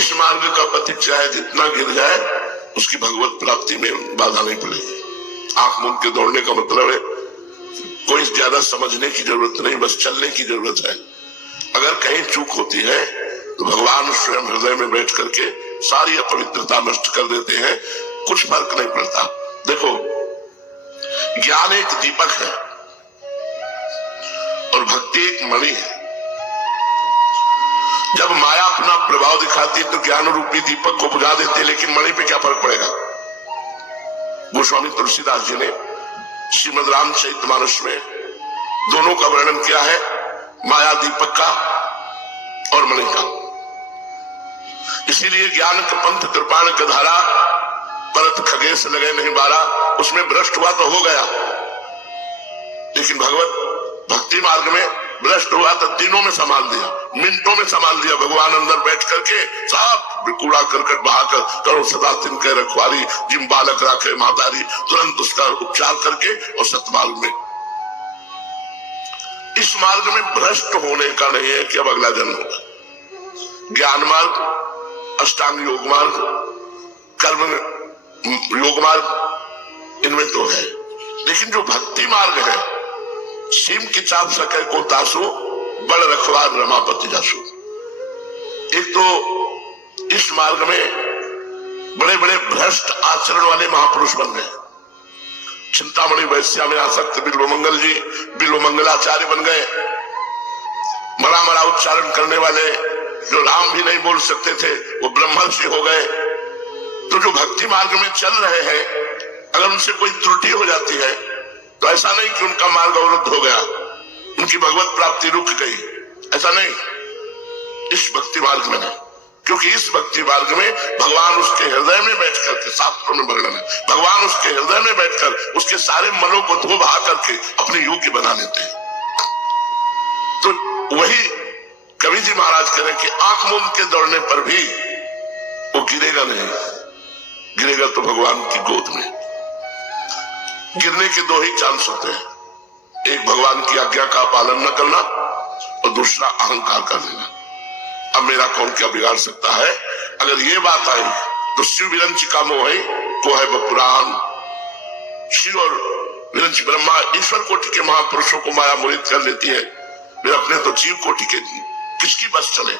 इस मार्ग का पथिक चाहे जितना गिर जाए उसकी भगवत प्राप्ति में बाधा नहीं पड़ेगी। आंख मूंद के दौड़ने का मतलब है कोई ज्यादा समझने की जरूरत नहीं, बस चलने की जरूरत है। अगर कहीं चूक होती है तो भगवान स्वयं हृदय में बैठ करके सारी अपवित्रता नष्ट कर देते हैं, कुछ फर्क नहीं पड़ता। देखो, ज्ञान एक दीपक है और भक्ति एक मणि है। जब माया अपना प्रभाव दिखाती है तो ज्ञान रूपी दीपक को बुझा देती है, लेकिन मणि पे क्या फर्क पड़ेगा। गोस्वामी तुलसीदास जी ने श्रीमद रामचरितमानस में दोनों का वर्णन किया है, माया दीपक का और मणि का। इसीलिए ज्ञान का पंथ कृपाण का धारा परत खगेश लगे नहीं बारा, उसमें भ्रष्ट हुआ तो हो गया, लेकिन भगवत भक्ति मार्ग में भ्रष्ट हुआ तो दिनों में संभाल दिया, मिनटों में संभाल दिया। भगवान अंदर बैठ करके सब कूड़ा करकट बहाकर करो सदा तिनके रखवारी, जिम बालक राखे मातारी, तुरंत उसका उपचार करके और सतमार्ग में। इस मार्ग में भ्रष्ट होने का नहीं है कि अब अगला जन्म होगा। ज्ञान मार्ग, अष्टांग योग मार्ग, कर्म योग मार्ग, इनमें तो है, लेकिन जो भक्ति मार्ग है, सीम की चाप सके को तासो बड़ रखवार रमापति जासो। एक तो इस मार्ग में बड़े बड़े भ्रष्ट आचरण वाले महापुरुष बन गए। चिंतामणि वैश्या में आसक्त बिल्वमंगल जी बिल्वमंगलाचार्य बन गए। मरा मरा उच्चारण करने वाले जो राम भी नहीं बोल सकते थे वो ब्रह्मर्षि हो गए। तो जो भक्ति मार्ग में चल रहे हैं, अगर उनसे कोई त्रुटि हो जाती है तो ऐसा नहीं कि उनका मार्ग अवरुद्ध हो गया, उनकी भगवत प्राप्ति रुक गई, ऐसा नहीं। इस भक्ति मार्ग में नहीं, क्योंकि इस भक्ति मार्ग में भगवान उसके हृदय में बैठ करके, शास्त्रों में वर्णन है, भगवान उसके हृदय में बैठकर उसके सारे मलों को धो बहा करके अपने योग्य बना लेते हैं। तो वही कवि जी महाराज करें कि आंख मूंद के दौड़ने पर भी वो गिरेगा नहीं, गिरेगा तो भगवान की गोद में। गिरने के दो ही चांस होते हैं, एक भगवान की आज्ञा का पालन न करना और दूसरा अहंकार कर लेना। अब मेरा कौन क्या बिगाड़ सकता है। अगर ये बात आई तो शिव विरंच का मोह को है बपुराण। शिव और विरंच ब्रह्मा ईश्वर कोटि के महापुरुषों को माया मोहित कर लेती है, वे अपने तो जीव कोटि के किसकी बस चले।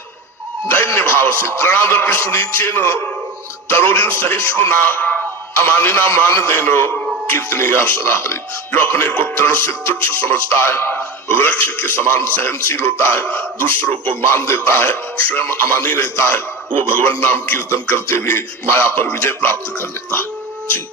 दैन्य भाव से तृणादपि सुनीचे न तरोरी सहिष्णु ना अमानिना मान देनो कीर्तनीय सदा हरि। जो अपने को तृण से तुच्छ समझता है, वृक्ष के समान सहनशील होता है, दूसरों को मान देता है, स्वयं अमानी रहता है, वो भगवान नाम कीर्तन करते हुए माया पर विजय प्राप्त कर लेता है। जी।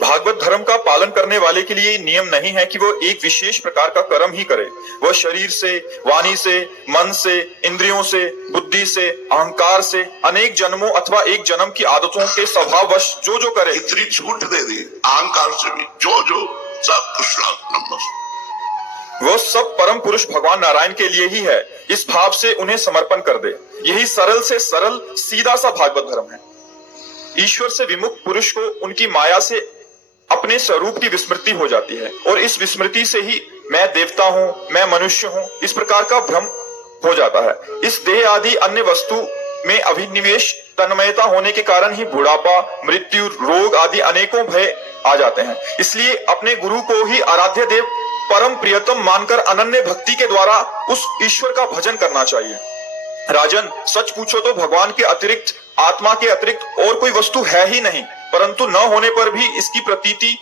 भागवत धर्म का पालन करने वाले के लिए नियम नहीं है कि वो एक विशेष प्रकार का कर्म ही करे। वह शरीर से, वाणी से, मन से, इंद्रियों से, बुद्धि से, अहंकार से, अनेक जन्मों अथवा एक जन्म की आदतों के स्वभाववश जो जो करे। इतनी छूट दे दी, अहंकार से भी जो जो सब कृष्ण, वो सब परम पुरुष भगवान नारायण के लिए ही है, इस भाव से उन्हें समर्पण कर दे। यही सरल से सरल सीधा सा भागवत धर्म है। ईश्वर से विमुख पुरुष को उनकी माया से अपने स्वरूप की विस्मृति हो जाती है और इस विस्मृति से ही मैं देवता हूँ, मैं मनुष्य हूँ, इस प्रकार का भ्रम हो जाता है। इस देह आदि अन्य वस्तु में अभिनिवेश तन्मयता होने के कारण ही बुढ़ापा, मृत्यु, रोग आदि अनेकों भय आ जाते हैं। इसलिए अपने गुरु को ही आराध्य देव परम प्रियतम मानकर अनन्य भक्ति के द्वारा उस ईश्वर का भजन करना चाहिए। राजन, सच पूछो तो भगवान के अतिरिक्त, आत्मा के अतिरिक्त और कोई वस्तु है ही नहीं, परंतु न होने पर भी इसकी प्रतीति,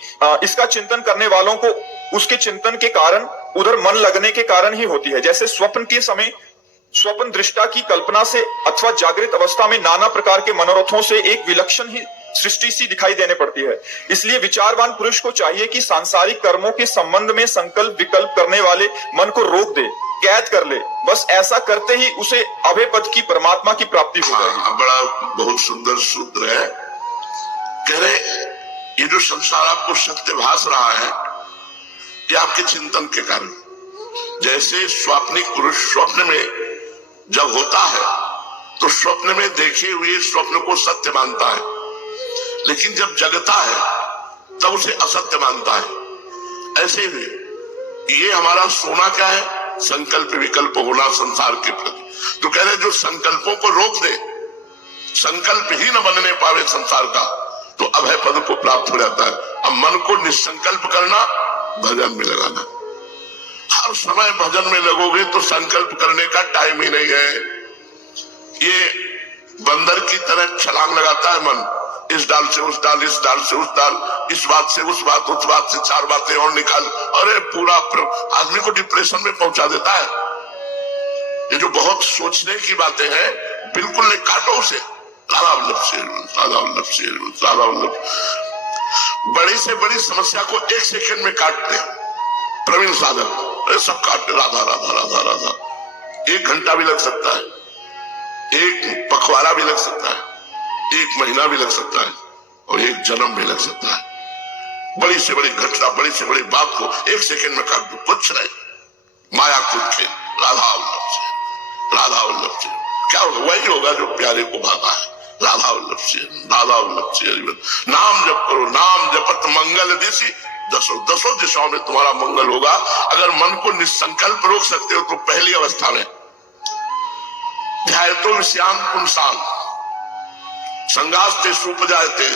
इसका चिंतन करने वालों को उसके चिंतन के कारण, उधर मन लगने के कारण ही होती है। जैसे स्वप्न के समय स्वप्न दृष्टा की कल्पना से अथवा जागृत अवस्था में नाना प्रकार के मनोरथों से एक विलक्षण ही सृष्टि सी दिखाई देने पड़ती है। इसलिए विचारवान पुरुष को चाहिए कि सांसारिक कर्मों के संबंध में संकल्प विकल्प करने वाले मन को रोक दे, कैद कर ले। बस ऐसा करते ही उसे अभय पद की परमात्मा की प्राप्ति हो जाएगी। बड़ा बहुत सुंदर सूत्र है। कह रहे ये जो संसार आपको सत्य भास रहा है, ये आपके चिंतन के कारण। जैसे स्वाप्निक पुरुष स्वप्न में जब होता है तो स्वप्न में देखे हुए स्वप्न को सत्य मानता है, लेकिन जब जगता है तब उसे असत्य मानता है। ऐसे ही ये हमारा सोना क्या है, संकल्प विकल्प होना संसार के प्रति। तो कह रहे जो संकल्पों को रोक दे, संकल्प ही न बनने पावे संसार का तो अभय पद को प्राप्त हो जाता है। अब मन को निसंकल्प करना, भजन में लगाना। हर समय भजन में लगोगे तो संकल्प करने का टाइम ही नहीं है। ये बंदर की तरह छलांग लगाता है मन, इस डाल से उस डाल, इस डाल से उस डाल, इस बात से उस बात, उस बात से चार बातें और निकाल, अरे पूरा आदमी को डिप्रेशन में पहुंचा देता है। ये जो बहुत सोचने की बातें हैं बिल्कुल नहीं, काटो उसे। राधा वल्लभ से राधा वल्लभ से राधा वल्लभ। बड़ी से बड़ी समस्या को 1 सेकंड में काटते हैं प्रवीण साधक, अरे सब काटते, राधा राधा राधा राधा। 1 घंटा भी लग सकता है, 1 पखवाड़ा भी लग सकता है, 1 महीना भी लग सकता है और 1 जन्म भी लग सकता है। बड़ी से बड़ी घटना, बड़ी से बड़ी बात को 1 सेकंड में काट दो, कुछ नहीं। माया कूद के राधा वल्लभ से राधा वल्लभ से क्या होगा? वही होगा जो प्यारे को भागा है। राधा वल्लभ से राधा वल्लभ से नाम जप करो, नाम जपत मंगल दिशि, दसों दिशाओं में तुम्हारा मंगल होगा। अगर मन को निसंकल्प रोक सकते हो तो पहली अवस्था में ध्यायतो विषयान पुंसान संगास्ते सुपजायते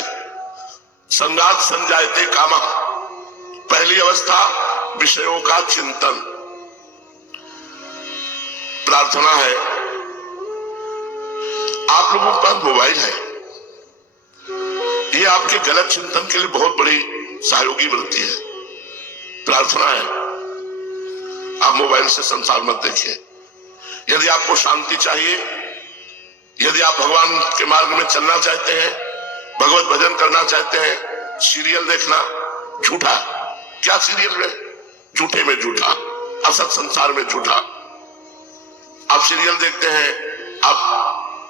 संगात संजायते कामा। पहली अवस्था विषयों का चिंतन। प्रार्थना है, आप लोगों के पास मोबाइल है, ये आपके गलत चिंतन के लिए बहुत बड़ी सहयोगी वृत्ति है। प्रार्थना है, आप मोबाइल से संसार मत देखिए। यदि आपको शांति चाहिए, यदि आप भगवान के मार्ग में चलना चाहते हैं, भगवत भजन करना चाहते हैं, सीरियल देखना झूठा। क्या सीरियल में? झूठे में झूठा, असत संसार में झूठा। आप सीरियल देखते हैं, आप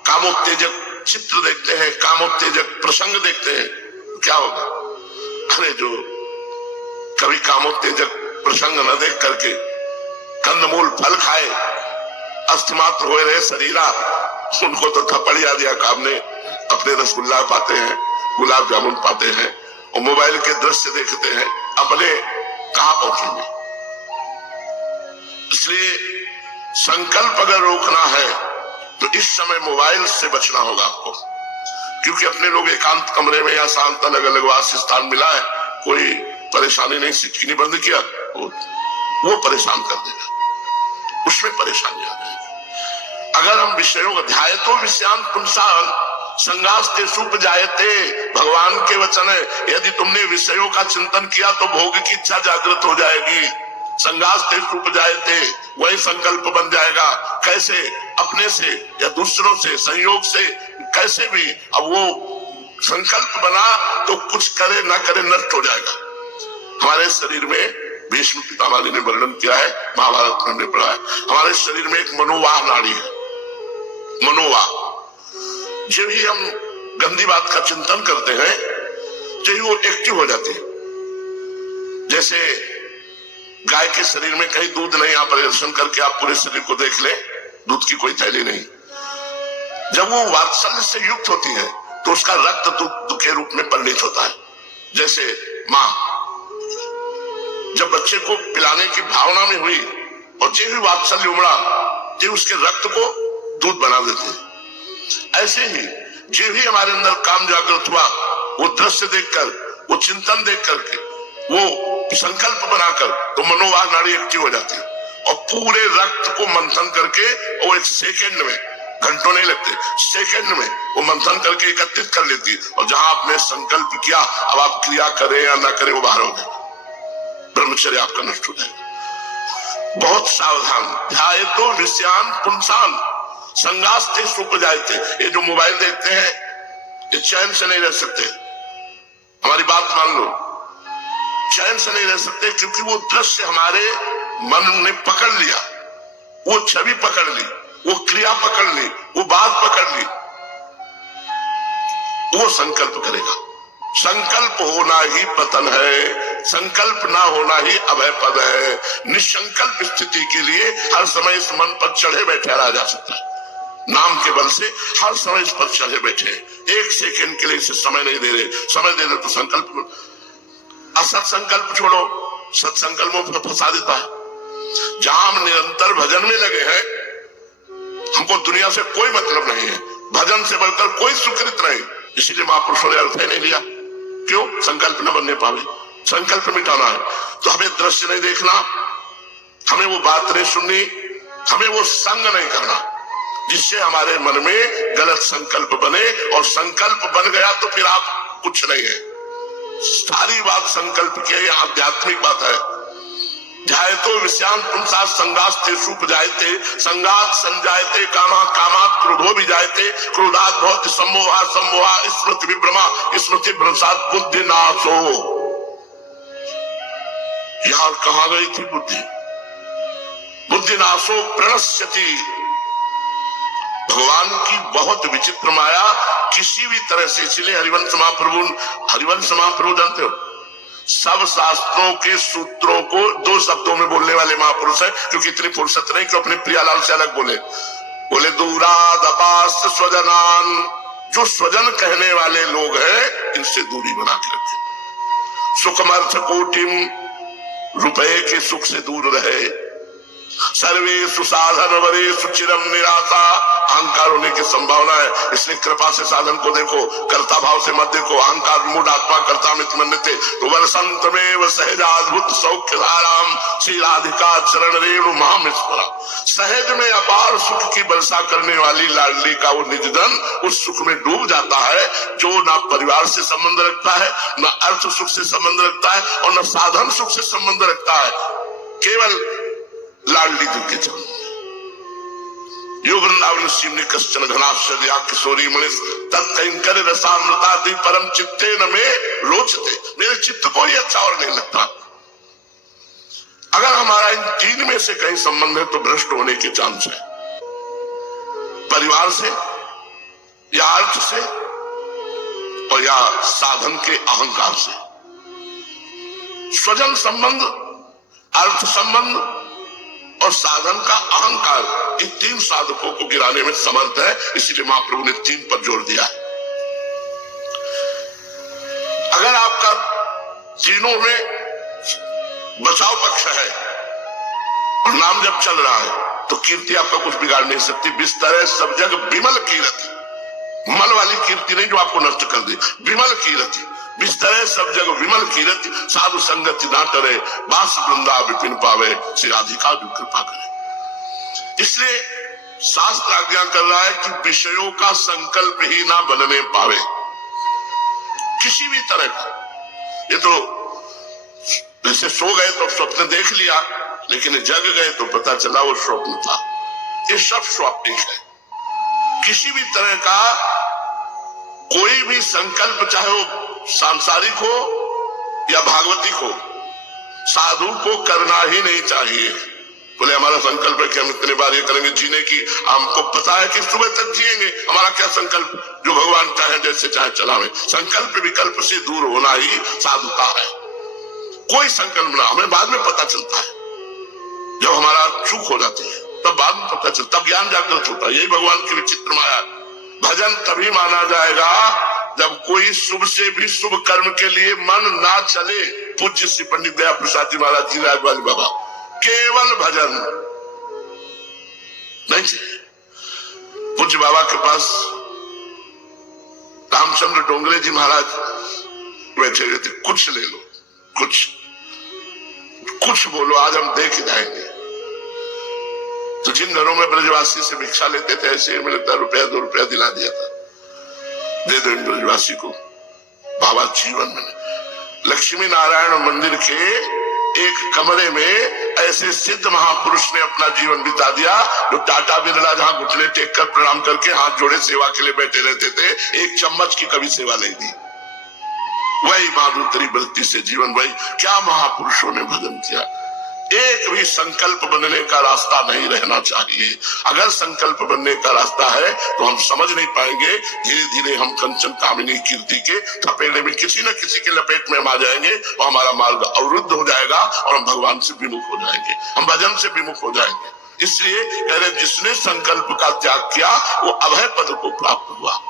कामोत्तेजक चित्र देखते हैं, कामोत्तेजक प्रसंग देखते हैं, क्या होगा? अरे जो कभी कामोत्तेजक प्रसंग न देख करके कंदमूल फल खाए, अस्थिमात्र हो रहे शरीरा, उनको तो थप्पड़िया दिया काम ने। अपने रसगुल्ला पाते हैं, गुलाब जामुन पाते हैं और मोबाइल के दृश्य देखते हैं, अपने कहां पहुंचेंगे? इसलिए संकल्प अगर रोकना है तो इस समय मोबाइल से बचना होगा आपको, क्योंकि अपने लोग एकांत कमरे में या शांत अलग अलग वास स्थान मिला है, कोई परेशानी नहीं, सिक्की बंद किया, वो परेशान कर देगा, उसमें परेशानी आ जाएगी। अगर हम विषयों का ध्यायतो विषयान पुंसान संगास्ते सुपजायते, भगवान के वचन है, यदि तुमने विषयों का चिंतन किया तो भोग की इच्छा जागृत हो जाएगी। संगास्ते सुपजायते, वही संकल्प बन जाएगा। कैसे? अपने से या दूसरों से, संयोग से, कैसे भी। अब वो संकल्प बना तो कुछ करे ना करे नष्ट हो जाएगा। हमारे शरीर में भीष्म पितामह ने वर्णन किया है, महाभारत में हमने पढ़ा है, हमारे शरीर में एक मनोवाह नाड़ी है। मनोवाह, जब ही हम गंदी बात का चिंतन करते हैं तो वो एक्टिव हो जाती है। जैसे गाय के शरीर में कहीं दूध नहीं, आप परिदर्शन करके आप पूरे शरीर को देख ले, दूध की कोई थैली नहीं। जब वो वात्सल्य से युक्त होती है तो उसका रक्त दुग्ध के रूप में परिणित होता है। जैसे मां जब बच्चे को पिलाने की भावना में हुई और जो भी वात्सल्य उमड़ा, जो उसके रक्त को दूध बना देते हैं। ऐसे ही जो भी हमारे अंदर काम जागृत हुआ, वो दृश्य देखकर, वो चिंतन देख करके, वो संकल्प बनाकर, तो मनोवाह नाड़ी एक्टिव हो जाती है और पूरे रक्त को मंथन करके, वो 1 सेकेंड में, घंटों नहीं लगते, सेकेंड में वो मंथन करके एकत्रित कर लेती है। और जहां आपने संकल्प किया, अब आप क्रिया करें या ना करें, वो बाहर हो जाएगा, ब्रह्मचर्य आपका नष्ट हो जाएगा। बहुत सावधान। ध्यायतो विषयान पुंसान संगास्ते सुपजायते। ये जो मोबाइल देखते हैं, ये चैन से नहीं रह सकते। हमारी बात मान लो, चैन से नहीं रह सकते, क्योंकि वो दृश्य हमारे मन ने पकड़ लिया, वो छवि पकड़ ली, वो क्रिया पकड़ ली, वो बात पकड़ ली, वो संकल्प करेगा। संकल्प होना ही पतन है, संकल्प ना होना ही अभय पद है। निसंकल्प स्थिति के लिए हर समय इस मन पर चढ़े बैठे रहा जा सकता है। नाम के बल से हर समय इस पर चढ़े बैठे, 1 सेकंड के लिए इसे समय नहीं दे रहे। समय दे रहे तो संकल्प, असत संकल्प छोड़ो, सत्संकल्पों पर फंसा देता है। जहां हम निरंतर भजन में लगे हैं, हमको दुनिया से कोई मतलब नहीं है, भजन से बढ़कर कोई सुकृत नहीं। इसीलिए महापुरुषों ने अर्थ ही नहीं लिया। क्यों? संकल्प न बनने पावे, संकल्प मिटाना है। तो हमें दृश्य नहीं देखना, हमें वो बात नहीं सुननी, हमें वो संग नहीं करना जिससे हमारे मन में गलत संकल्प बने, और संकल्प बन गया तो फिर आप कुछ नहीं है। सारी बात संकल्प की है, आध्यात्मिक बात है। ध्यायतो विषयान् पुंसाः संगास्तेषु उपजायते, संगात् संजायते कामः, कामात् क्रोधो विजायते, क्रोधात् भवति सम्मोहः, सम्मोहः स्मृति विभ्रमा, स्मृति भ्रंशात् बुद्धिनाशो। यार कहाँ गई थी बुद्धि? बुद्धिनाशो प्रणश्यति। भगवान की बहुत विचित्र माया किसी भी तरह से। इसलिए हरिवंश महाप्रभु जानते हो, सब शास्त्रों के सूत्रों को 2 शब्दों में बोलने वाले महापुरुष है, क्योंकि इतनी फुर्सत नहीं कि अपने प्रियालाल से अलग बोले दूराद अपास्य स्वजनान। जो स्वजन कहने वाले लोग हैं इनसे दूरी बना के रखे। सुखमर्थ कोटिम, रुपए के सुख से दूर रहे। सर्वे सुसाधन वरे सुचिरम निराशा। अहंकार होने की संभावना है, इसलिए कृपा से साधन को देखो, कर्ता भाव से मत देखो। अहंकार मूढ़ आत्मा कर्ता मित मन्यते। तो वरसंत में सहजाद्भुत सौख्य धाराम श्री राधिका चरण रेणु महामिस्मरा। सहज में अपार सुख की वर्षा करने वाली लाडली का वो निजधन उस सुख में डूब जाता है, जो ना परिवार से संबंध रखता है, न अर्थ सुख से संबंध रखता है, और न साधन सुख से संबंध रखता है। केवल लाडली जी के चरण। यो वृंदावन सीमने कश्चन घनाश्चर्या किशोरी मनीष तत्कंकर रसामृता दी परम चित्ते न में रोचते। मेरे चित्त को ही अच्छा और नहीं लगता। अगर हमारा इन 3 में से कहीं संबंध है तो भ्रष्ट होने के चांस है। परिवार से या अर्थ से और या साधन के अहंकार से। स्वजन संबंध, अर्थ संबंध और साधन का अहंकार, इन 3 साधकों को गिराने में समर्थ है। इसीलिए महाप्रभु ने 3 पर जोर दिया है। अगर आपका तीनों में बचाव पक्ष है और नाम जब चल रहा है तो कीर्ति आपका कुछ बिगाड़ नहीं सकती। बिस्तर है सब जग विमल कीर्ति, मल वाली कीर्ति नहीं जो आपको नष्ट कर दे। विमल कीर्ति, बिस्तर है सब जग विमल कीर्ति, साधु संगति ना करे, बास वृंदा विपिन पावे, श्री राधिका जो कृपा करे। इसलिए शास्त्र आज्ञा कर रहा है कि विषयों का संकल्प ही ना बनने पावे किसी भी तरह का। ये तो जैसे सो गए तो स्वप्न देख लिया, लेकिन जग गए तो पता चला वो स्वप्न था। ये सब स्वाप्निक है। किसी भी तरह का कोई भी संकल्प, चाहे वो सांसारिक हो या भागवतिक हो, साधु को करना ही नहीं चाहिए। बोले हमारा संकल्प है कि हम इतने बार ये करेंगे जीने की, हमको पता है कि सुबह तक जिएंगे, हमारा क्या संकल्प? जो भगवान चाहे जैसे चाहे चलावे। संकल्प विकल्प से दूर होना ही साधुता है। कोई संकल्प ना, हमें बाद में पता चलता है जब हमारा चूक हो जाती है, तब बाद में पता चलता, तब ज्ञान जागृत होता है। यही भगवान की विचित्र माया। भजन तभी माना जाएगा जब कोई शुभ से भी शुभ कर्म के लिए मन ना चले। पूज्य श्री पंडित दया प्रसाद जी महाराज जी राजवाली बाबा, केवल भजन नहीं चाहिए। पूज्य बाबा के पास रामचंद्र डोंगरे जी महाराज बैठे हुए थे। कुछ ले लो, कुछ बोलो, आज हम देख जाएंगे। तो जिन घरों में ब्रजवासी से भिक्षा लेते थे, ऐसे मिलता ₹1 ₹2 दिला दिया था, दे दो इन ब्रजवासी को। बाबा जीवन में लक्ष्मी नारायण मंदिर के एक कमरे में ऐसे सिद्ध महापुरुष ने अपना जीवन बिता दिया, जो टाटा बिरला जहां घुटने टेक कर प्रणाम करके हाथ जोड़े सेवा के लिए बैठे रहते थे, एक चम्मच की कभी सेवा नहीं दी। वही माधुरी वृत्ति से जीवन, वही क्या महापुरुषों ने भजन किया। एक भी संकल्प बनने का रास्ता नहीं रहना चाहिए। अगर संकल्प बनने का रास्ता है तो हम समझ नहीं पाएंगे। धीरे धीरे हम कंचन कामिनी कीर्ति के थपेड़े में किसी न किसी के लपेट में हम आ जाएंगे और हमारा मार्ग अवरुद्ध हो जाएगा और हम भगवान से विमुख हो जाएंगे, हम भजन से विमुख हो जाएंगे। इसलिए कह रहे जिसने संकल्प का त्याग किया वो अभय पद को प्राप्त हुआ।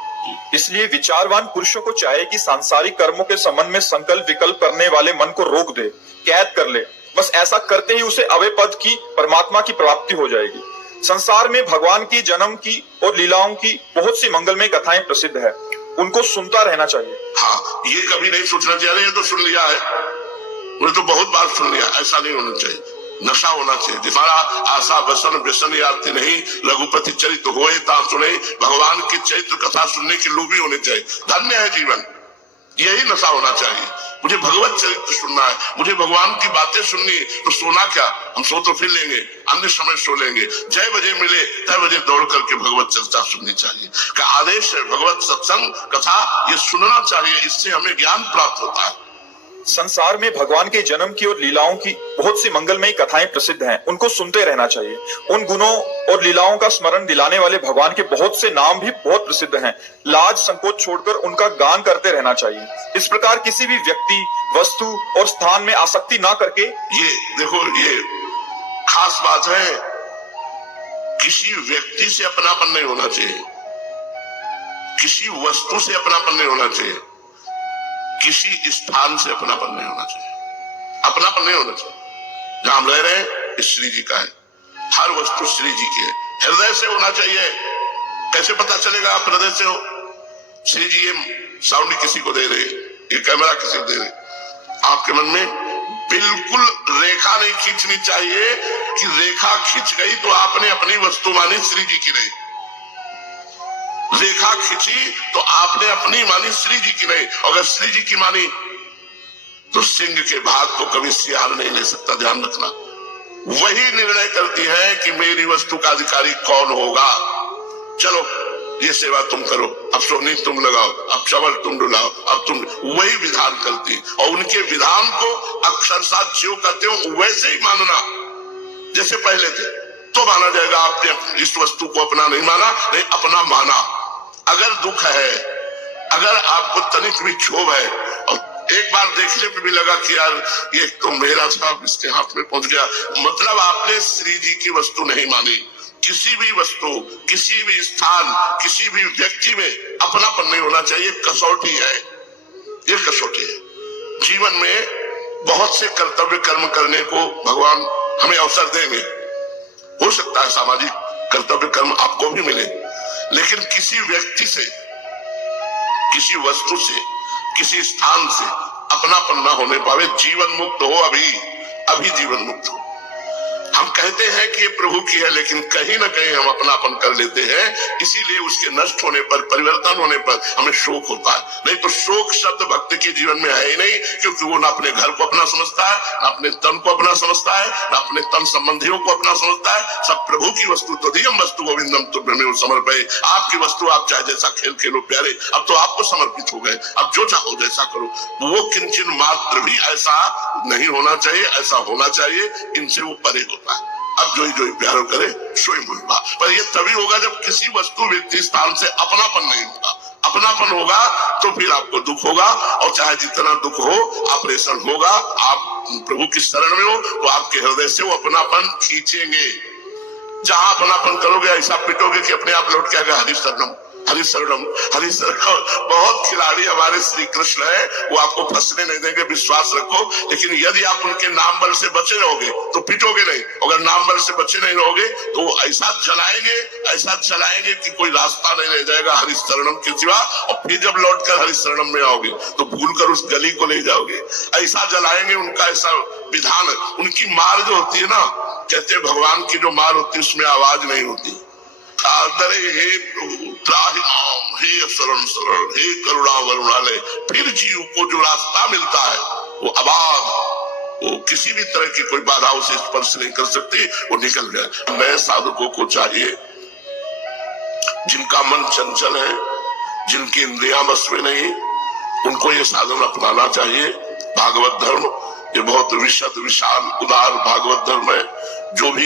इसलिए विचारवान पुरुषों को चाहिए कि सांसारिक कर्मों के संबंध में संकल्प विकल्प करने वाले मन को रोक दे, कैद कर ले। बस ऐसा करते ही उसे अभय पद की, परमात्मा की प्राप्ति हो जाएगी। संसार में भगवान की जन्म की और लीलाओं की बहुत सी मंगलमय कथाएं प्रसिद्ध है, उनको सुनता रहना चाहिए। हाँ, ये कभी नहीं सोचना चाहिए ये तो सुन लिया है, उन्हें तो बहुत बार सुन लिया, ऐसा नहीं होना चाहिए। नशा होना चाहिए, जिसका आशा वसन व्यसन याति नहीं, रघुपति चरित्र होए ता सुने, भगवान की चरित्र कथा सुनने के लोग भी होने चाहिए। धन्य है जीवन, यही नशा होना चाहिए। मुझे भगवत चरित्र सुनना है, मुझे भगवान की बातें सुननी है, तो सोना क्या, हम सो तो फिर लेंगे, अन्य समय सो लेंगे। 6 बजे मिले 6 बजे दौड़ करके भगवत चर्चा सुननी चाहिए। का आदेश है भगवत सत्संग कथा, ये सुनना चाहिए, इससे हमें ज्ञान प्राप्त होता है। संसार में भगवान के जन्म की और लीलाओं की बहुत सी मंगलमयी कथाएं प्रसिद्ध हैं, उनको सुनते रहना चाहिए। उन गुणों और लीलाओं का स्मरण दिलाने वाले भगवान के बहुत से नाम भी बहुत प्रसिद्ध हैं। लाज संकोच छोड़कर उनका गान करते रहना चाहिए। इस प्रकार किसी भी व्यक्ति, वस्तु और स्थान में आसक्ति ना करके, ये देखो, ये खास बात है, किसी व्यक्ति से अपनापन नहीं होना चाहिए, किसी वस्तु से अपनापन नहीं होना चाहिए, किसी स्थान से अपनापन नहीं होना चाहिए। अपनापन नहीं होना चाहिए। जहां हम रह रहे हैं श्री जी का है, हर वस्तु श्री जी की है। हृदय से होना चाहिए। कैसे पता चलेगा आप हृदय से हो? श्री जी ये साउंड किसी को दे रहे, ये कैमरा किसी को दे रहे, आपके मन में बिल्कुल रेखा नहीं खींचनी चाहिए कि रेखा खींच गई तो आपने अपनी वस्तु मानी, श्री जी की नहीं। रेखा खींची तो आपने अपनी मानी, श्री जी की नहीं। अगर श्री जी की मानी तो सिंह के भाग को कभी सियार नहीं ले सकता, ध्यान रखना। वही निर्णय करती है कि मेरी वस्तु का अधिकारी कौन होगा। चलो ये सेवा तुम करो, अब सोनी तुम लगाओ, अब चावल तुम डुलाओ, अब तुम, वही विधान करती। और उनके विधान को अक्षरशः ज्यों कहते हो वैसे ही मानना जैसे पहले थे, तो माना जाएगा। आपने इस वस्तु को अपना नहीं माना, नहीं अपना माना। अगर दुख है, अगर आपको तनिक भी क्षोभ है, और एक बार देखने पे भी लगा कि यार ये तो मेरा था, इसके हाथ में पहुंच गया, मतलब आपने श्री जी की वस्तु नहीं मानी। किसी भी वस्तु, किसी भी स्थान, किसी भी व्यक्ति में अपनापन नहीं होना चाहिए। कसौटी है, ये कसौटी है। जीवन में बहुत से कर्तव्य कर्म करने को भगवान हमें अवसर देंगे। हो सकता है सामाजिक कर्तव्य कर्म आपको भी मिले, लेकिन किसी व्यक्ति से, किसी वस्तु से, किसी स्थान से अपनापन ना होने पावे। जीवन मुक्त हो, अभी जीवन मुक्त हो। हम कहते हैं कि ये प्रभु की है, लेकिन कहीं ना कहीं हम अपनापन कर लेते हैं। इसीलिए उसके नष्ट होने पर, परिवर्तन होने पर हमें शोक होता है। नहीं तो शोक शब्द भक्त के जीवन में है ही नहीं, क्योंकि वो ना अपने घर को अपना समझता है, ना अपने तन को अपना समझता है, ना अपने तन संबंधियों को अपना समझता है। सब प्रभु की वस्तु, तो दियम वस्तु गोविंदम तुभ्यमेव समर्पये। आपकी वस्तु, आप चाहे जैसा खेल खेलो प्यारे, अब तो आपको समर्पित हो गए, अब जो चाहो जैसा करो। वो किंचन मात्र भी ऐसा नहीं होना चाहिए, ऐसा होना चाहिए इनसे वो परे होता है। अब जो ही प्यार करे सोई मुझबा। पर ये तभी होगा जब किसी वस्तु, व्यक्ति, स्थान से अपनापन नहीं होगा। अपनापन होगा तो फिर आपको दुख होगा, और चाहे जितना दुख हो, ऑपरेशन होगा, आप प्रभु की शरण में हो तो आपके हृदय से वो अपनापन खींचेंगे। जहां अपनापन करोगे ऐसा पिटोगे कि अपने आप लौट के आएगा हरि शरणम, हरि शरणम, हरि शरणम। बहुत खिलाड़ी हमारे श्री कृष्ण है, वो आपको फंसने नहीं देंगे, विश्वास रखो। लेकिन यदि आप उनके नाम बल से बचे रहोगे तो पिटोगे नहीं। अगर नाम बल से बचे नहीं रहोगे तो वो ऐसा जलाएंगे, ऐसा चलाएंगे कि कोई रास्ता नहीं रह जाएगा हरि शरणम के सिवा। और फिर जब लौटकर हरि शरणम में आओगे तो भूल कर उस गली को ले जाओगे। ऐसा जलाएंगे, उनका ऐसा विधान। उनकी मार जो होती है ना, कहते हैं भगवान की जो मार होती है उसमें आवाज नहीं होती। आदरे हे प्रभु त्राहि माम, हे शरण शरण, हे करुणा वरुणालय। फिर जीव को जो रास्ता मिलता है वो आबाद, वो किसी भी तरह की कोई बाधा उसे स्पर्श नहीं कर सकती, वो निकल गया। नए साधकों को चाहिए जिनका मन चंचल है, जिनकी इंद्रियां बस में नहीं, उनको ये साधन अपनाना चाहिए। भागवत धर्म ये बहुत विशद, विशाल, उदार भागवत धर्म है। जो भी